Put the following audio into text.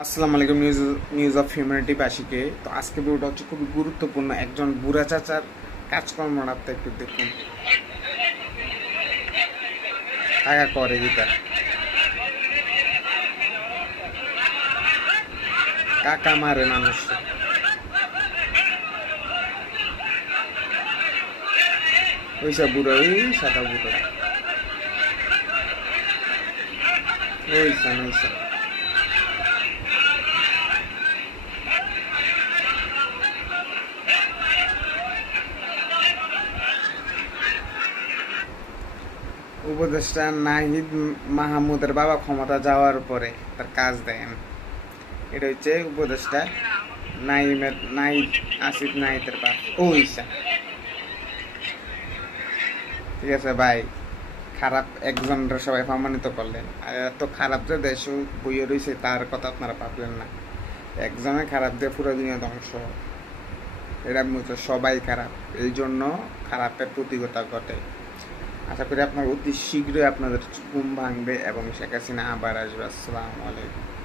আসসালামু আলাইকুম news of humanity বাসীকে। তো আজকে ভিডিওটা হচ্ছে খুবই গুরুত্বপূর্ণ। একজন বুড়া চাচার কাজকর্মটা একটু দেখুন। টাকা করে দিতা কাকা মারে মানুষ ওইসা বুড়ো ওই সাদা বুড়ো ওইসান ওইসা উপদেষ্টা নাহিদ মাহমুদের বাবা ক্ষমতা যাওয়ার পরে তার কাজ দেন। এটা হচ্ছে উপদেষ্টা নাহিদ আসিফ নাহিদের বাপ ওইসা। ঠিক আছে ভাই, খারাপ একজনরা সবাই প্রমাণিত করলেন, আর এত খারাপ যে দেশ বইয়ে রয়েছে তার কথা আপনারা ভাবলেন না। একজনের খারাপ দিয়ে পুরো দুনিয়া ধ্বংস, এটা সবাই খারাপ, এই জন্য খারাপের প্রতিঘটা ঘটে। আশা করি আপনার অতি শীঘ্রই আপনাদের ঘুম ভাঙবে এবং শেখ হাসিনা আবার আসবে। আসসালামু আলাইকুম।